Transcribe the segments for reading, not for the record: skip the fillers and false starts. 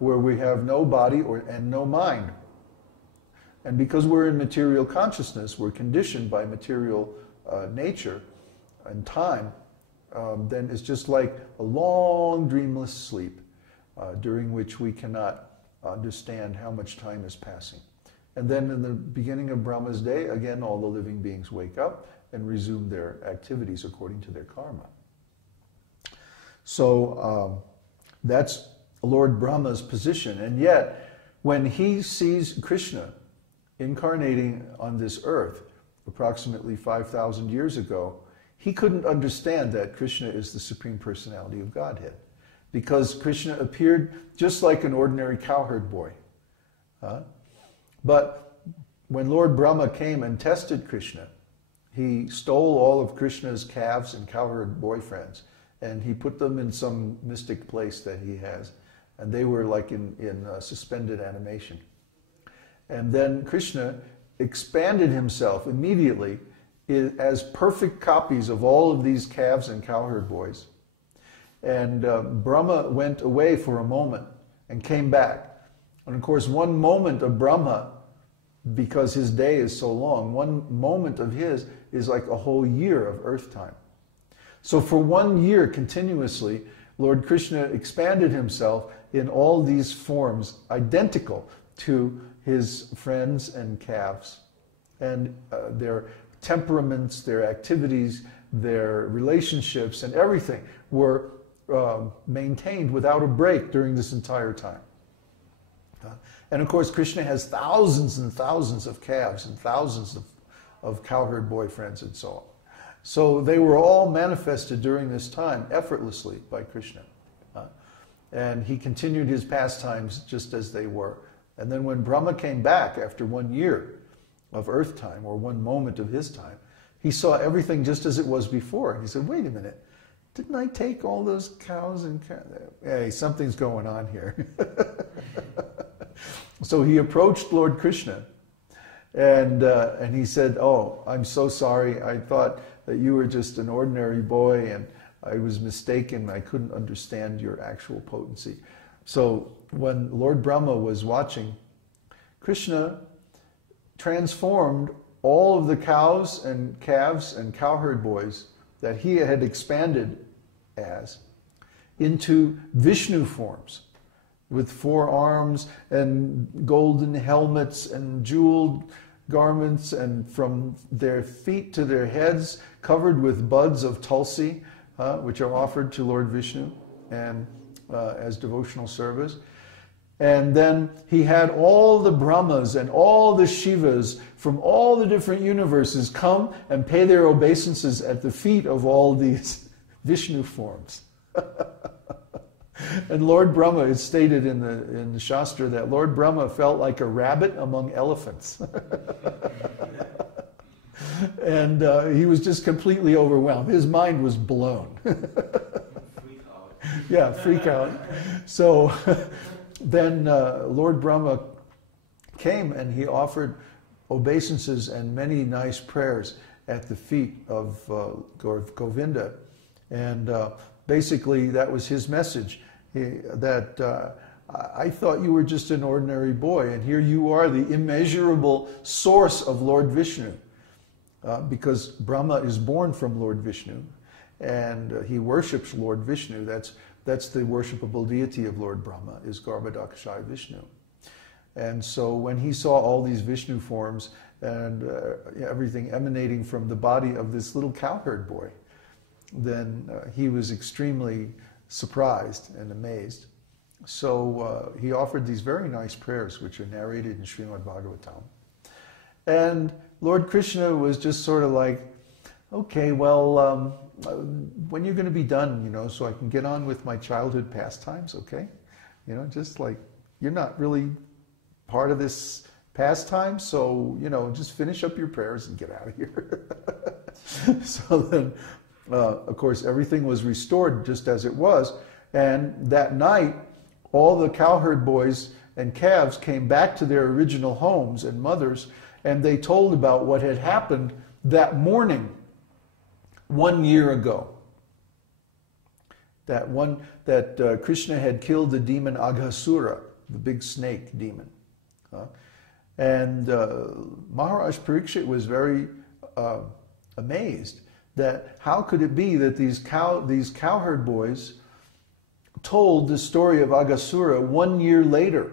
where we have no body and no mind. And because we're in material consciousness, we're conditioned by material nature and time, then it's just like a long dreamless sleep during which we cannot understand how much time is passing. And then in the beginning of Brahma's day, again, all the living beings wake up and resume their activities according to their karma. So that's Lord Brahma's position. And yet, when he sees Krishna incarnating on this earth approximately 5,000 years ago, he couldn't understand that Krishna is the Supreme Personality of Godhead, because Krishna appeared just like an ordinary cowherd boy. But when Lord Brahma came and tested Krishna, he stole all of Krishna's calves and cowherd boyfriends, and he put them in some mystic place that he has, and they were like in suspended animation. And then Krishna expanded himself immediately as perfect copies of all of these calves and cowherd boys. And Brahma went away for a moment and came back. And of course, one moment of Brahma, because his day is so long, one moment of his is like a whole year of earth time. So for 1 year continuously, Lord Krishna expanded himself in all these forms identical to his friends and calves, and their temperaments, their activities, their relationships, and everything were maintained without a break during this entire time. And of course, Krishna has thousands and thousands of calves and thousands of cowherd boyfriends and so on. So they were all manifested during this time effortlessly by Krishna. And he continued his pastimes just as they were. And then when Brahma came back after 1 year of earth time, or one moment of his time, he saw everything just as it was before. And he said, wait a minute, didn't I take all those cows and hey, something's going on here. So he approached Lord Krishna, and he said, oh, I'm so sorry. I thought that you were just an ordinary boy, and I was mistaken. I couldn't understand your actual potency. So when Lord Brahma was watching, Krishna transformed all of the cows and calves and cowherd boys that he had expanded as into Vishnu forms, with 4 arms and golden helmets and jeweled garments, and from their feet to their heads covered with buds of tulsi, which are offered to Lord Vishnu and as devotional service. And then he had all the Brahmas and all the Shivas from all the different universes come and pay their obeisances at the feet of all these Vishnu forms. And Lord Brahma, it's stated in the Shastra that Lord Brahma felt like a rabbit among elephants. And he was just completely overwhelmed. His mind was blown. Freak out. Yeah, freak out. So then Lord Brahma came and he offered obeisances and many nice prayers at the feet of Govinda. And basically that was his message, that I thought you were just an ordinary boy, and here you are, the immeasurable source of Lord Vishnu. Because Brahma is born from Lord Vishnu, and he worships Lord Vishnu. That's the worshipable deity of Lord Brahma, is Garbhodakashayi Vishnu. And so when he saw all these Vishnu forms and everything emanating from the body of this little cowherd boy, then he was extremely surprised and amazed. So he offered these very nice prayers, which are narrated in Srimad Bhagavatam. And Lord Krishna was just sort of like, okay, well, when you're going to be done, so I can get on with my childhood pastimes, okay? Just like, you're not really part of this pastime, so, just finish up your prayers and get out of here. So then, of course, everything was restored just as it was. And that night, all the cowherd boys and calves came back to their original homes and mothers, and they told about what had happened that morning, 1 year ago. That Krishna had killed the demon Aghasura the big snake demon. And Maharaj Parikshit was very amazed that how could it be that these cowherd boys told the story of Aghasura 1 year later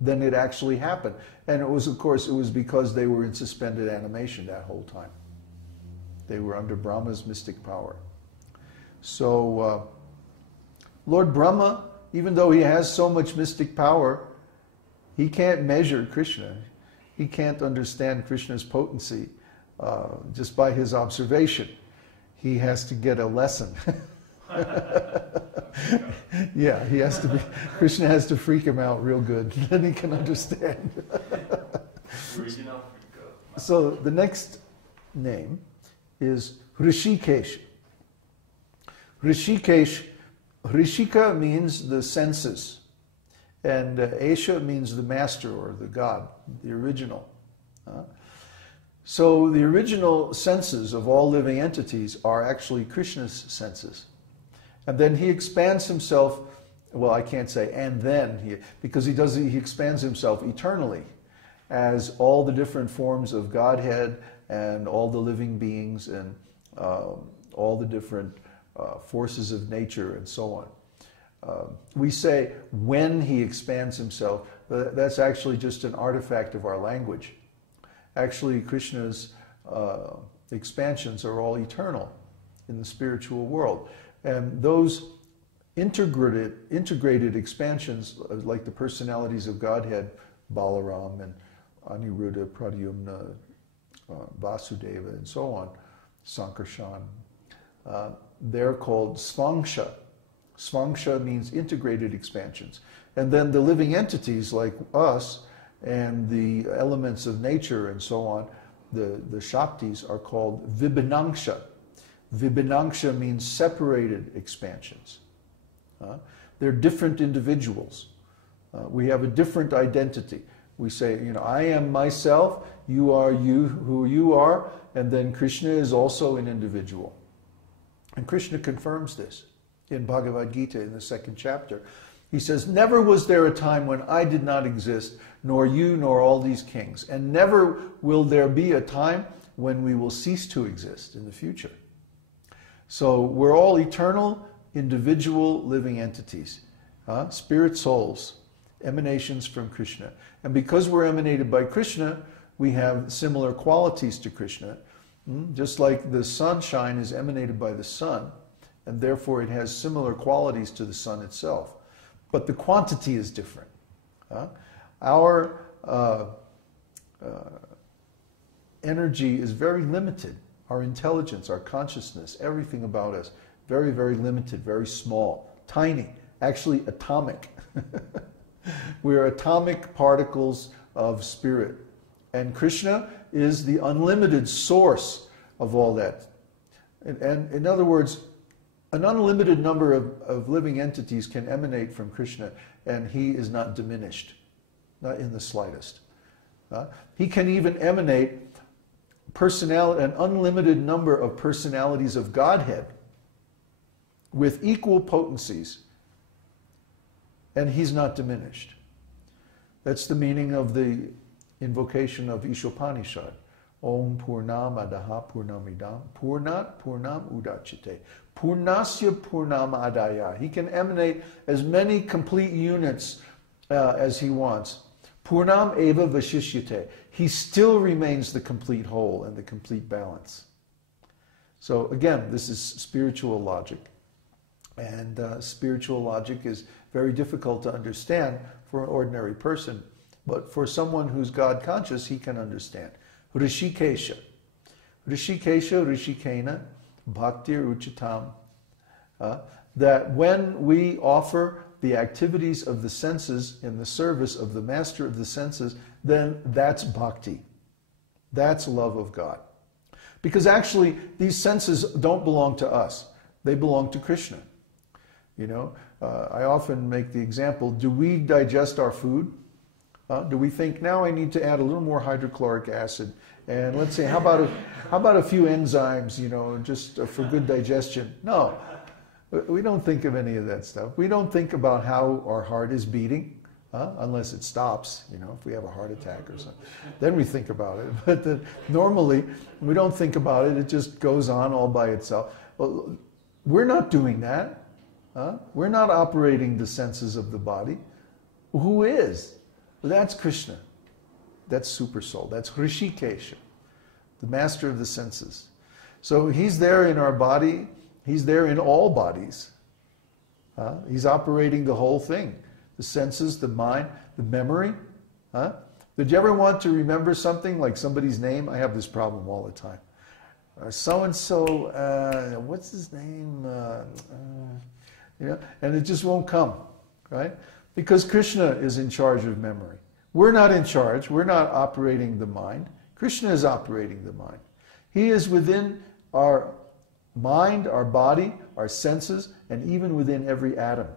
than it actually happened. And it was, of course, it was because they were in suspended animation that whole time. They were under Brahma's mystic power. So Lord Brahma, even though he has so much mystic power, he can't measure Krishna. He can't understand Krishna's potency just by his observation. He has to get a lesson. Yeah, he has to be. Krishna has to freak him out real good, then he can understand. So the next name is Hrishikesh. Hrishika means the senses, and Esha means the master or the God, the original. So the original senses of all living entities are actually Krishna's senses. And then he expands himself, well, I can't say and then, because he expands himself eternally as all the different forms of Godhead and all the living beings and all the different forces of nature and so on. We say when he expands himself, that's actually just an artifact of our language. Actually, Krishna's expansions are all eternal in the spiritual world. And those integrated expansions, like the personalities of Godhead, Balaram and Aniruddha, Pradyumna, Vasudeva, and so on, Sankarshan, they're called Svangsha. Svangsha means integrated expansions. And then the living entities like us and the elements of nature and so on, the Shaktis, are called Vibhinangsha. Vibhinangsha means separated expansions. They're different individuals. We have a different identity. We say, I am myself, you are you, who you are, and then Krishna is also an individual. And Krishna confirms this in Bhagavad Gita in the 2nd chapter. He says, never was there a time when I did not exist, nor you, nor all these kings. And never will there be a time when we will cease to exist in the future. So we're all eternal, individual living entities, spirit souls, emanations from Krishna. And because we're emanated by Krishna, we have similar qualities to Krishna. Just like the sunshine is emanated by the sun, and therefore it has similar qualities to the sun itself. But the quantity is different. Our energy is very limited. Our intelligence, our consciousness, everything about us, very, very limited, very small, tiny, actually atomic. We are atomic particles of spirit. And Krishna is the unlimited source of all that. And in other words, an unlimited number of living entities can emanate from Krishna, and he is not diminished, not in the slightest. He can even emanate an unlimited number of personalities of Godhead with equal potencies, and he's not diminished. That's the meaning of the invocation of Ishopanishad. Om Purnam Adaha Purnamidam Purnat Purnam Udachite Purnasya Purnam Adaya. He can emanate as many complete units as he wants. Purnam Eva Vashishyate. He still remains the complete whole and the complete balance. So again, this is spiritual logic. And spiritual logic is very difficult to understand for an ordinary person. But for someone who's God conscious, he can understand. Rishikesha. Rishikesha, Rishikena, Bhaktir Uchitam. That when we offer the activities of the senses in the service of the master of the senses, then that's bhakti. That's love of God. Because actually, these senses don't belong to us. They belong to Krishna. I often make the example, do we digest our food? Do we think, now I need to add a little more hydrochloric acid, and let's say, how about a few enzymes, just for good digestion? No, we don't think of any of that stuff. We don't think about how our heart is beating. Unless it stops, if we have a heart attack or something. Then we think about it. But normally, we don't think about it. It just goes on all by itself. Well, we're not doing that. We're not operating the senses of the body. Who is? Well, that's Krishna. That's Super Soul. That's Hrishikesha, the master of the senses. So he's there in our body. He's there in all bodies. He's operating the whole thing. The senses, the mind, the memory. Did you ever want to remember something, like somebody's name? I have this problem all the time. So-and-so, what's his name? And it just won't come, right? Because Krishna is in charge of memory. We're not in charge. We're not operating the mind. Krishna is operating the mind. He is within our mind, our body, our senses, and even within every atom.